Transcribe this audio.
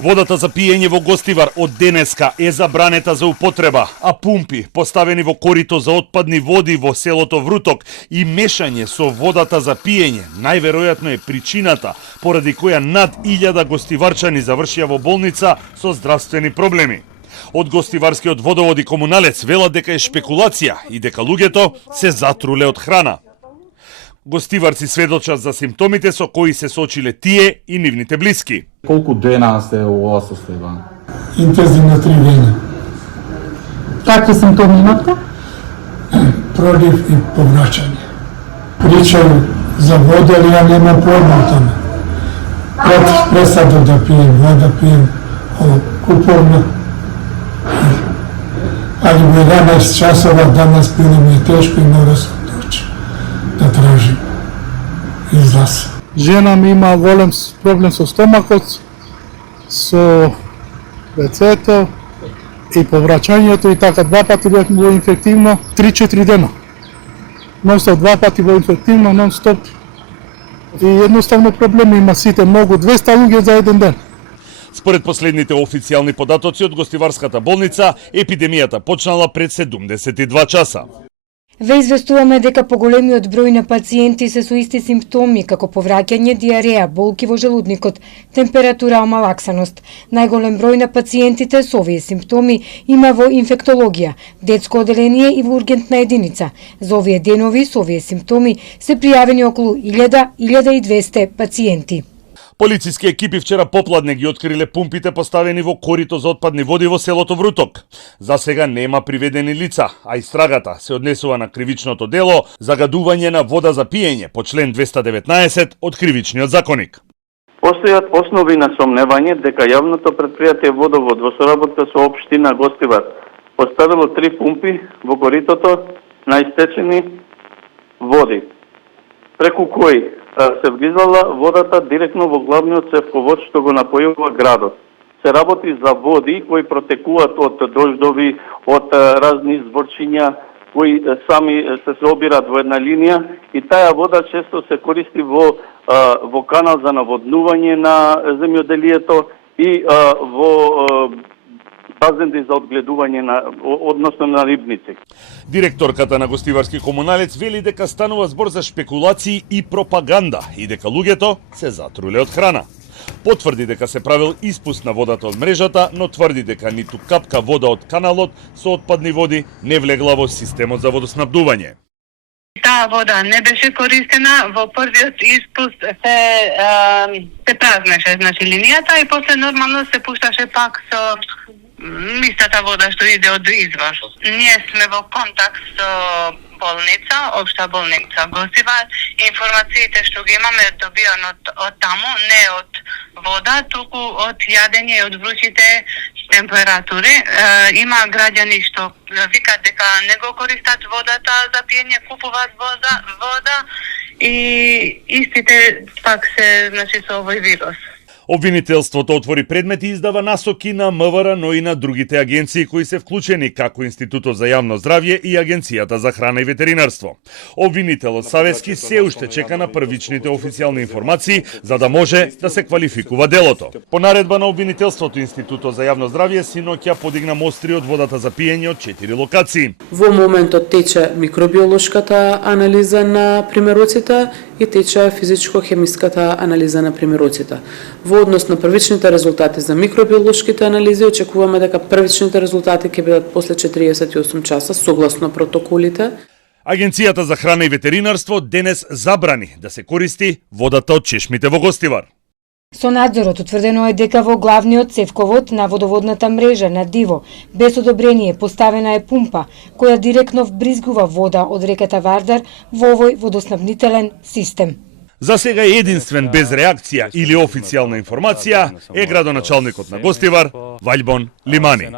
Водата за пиење во Гостивар од денеска е забранета за употреба, а пумпи поставени во корито за отпадни води во селото Вруток и мешање со водата за пиење најверојатно е причината поради која над 1000 гостиварчани завршија во болница со здравствени проблеми. Од Гостиварскиот водовод и комуналец велат дека е шпекулација и дека луѓето се затруле од храна. Гостиварци сведочат за симптомите со кои се соочиле тие и нивните блиски. Колку дена сте во ова состојба? Интензивно 3 дена. Какви симптоми имате? Пролив и повраќање. Причају за вода, ali ја немам појма о томе. Пресадо да пием, вода пием, куповна. Ali u 11 časova danas bilo mi je teško i mora sam doći da tražim izlaz. Žena mi ima golem problem со стомакот, со рецето и повраќањето и така 2 пати во инфективно, 3-4 дена. Нон-стоп 2 пати во инфективно, нон-стоп. И едноставно проблеми има сите многу, 200 луѓе за еден ден. Според последните официјални податоци од Гостиварската болница, епидемијата почнала пред 72 часа. Ве известуваме дека поголемиот број на пациенти се со исти симптоми, како повраќање, диареја, болки во желудникот, температура, омалаксаност. Најголем број на пациентите со овие симптоми има во инфектологија, детско оделение и во ургентна единица. За овие денови со овие симптоми се пријавени околу 1000-1200 пациенти. Полициски екипи вчера попладне ги откриле пумпите поставени во корито за отпадни води во селото Вруток. За сега нема приведени лица, а истрагата се однесува на кривичното дело загадување на вода за пиење по член 219 од Кривичниот законник. Постојат основи на сомневање дека јавното претпријатие Водовод во соработка со општина Гостивар поставило 3 пумпи во коритото на истечени води, преку кои се влизала водата директно во главниот цевковод што го напојува градот. Се работи за води кои протекуваат од дождови, од разни зборчиња кои сами се собираат во една линија и таа вода често се користи во канал за наводнување на земјоделието и во базенди за одгледување односно на рибници. Директорката на Гостиварски комуналец вели дека станува збор за шпекулации и пропаганда и дека луѓето се затруле од храна. Потврди дека се правил испуст на водата од мрежата, но тврди дека ниту капка вода од каналот со отпадни води не влегла во системот за водоснабдување. Таа вода не беше користена, во првиот испуст се празнеше, значи линијата и после нормално се пушташе пак со истата вода што иде од извор. Ние сме во контакт со болница, општа болница Гостивар. Информациите што ги имаме добијано од таму, не од вода, туку од јадење и од вручите температури. Има граѓани што викаат дека не го користат водата за пиење, купуваат вода и истите пак се, значи, со овој вирус. Обвинителството отвори предмет и издава насоки на МВР, но и на другите агенции кои се вклучени, како Институтот за јавно здравје и Агенцијата за храна и ветеринарство. Обвинителот Савески се уште чека на првичните официјални информации за да може да се квалификува делото. По наредба на обвинителството, Институтот за јавно здравје синоќа подигна мостри од водата за пиење од 4 локации. Во моментот тече микробиолошката анализа на примероците и тече физичко-хемиската анализа на примероците. Во однос на првичните резултати за микробиолошките анализи, очекуваме дека првичните резултати ќе бидат после 48 часа, согласно протоколите. Агенцијата за храна и ветеринарство денес забрани да се користи водата од чешмите во Гостивар. Со надзорот утврдено е дека во главниот цевковод на водоводната мрежа на Диво, без одобрение, поставена е пумпа, која директно вбризгува вода од реката Вардар во овој водоснабдителен систем. За сега единствен без реакција или официјална информација е градоначалникот на Гостивар, Ваљбон Лимани.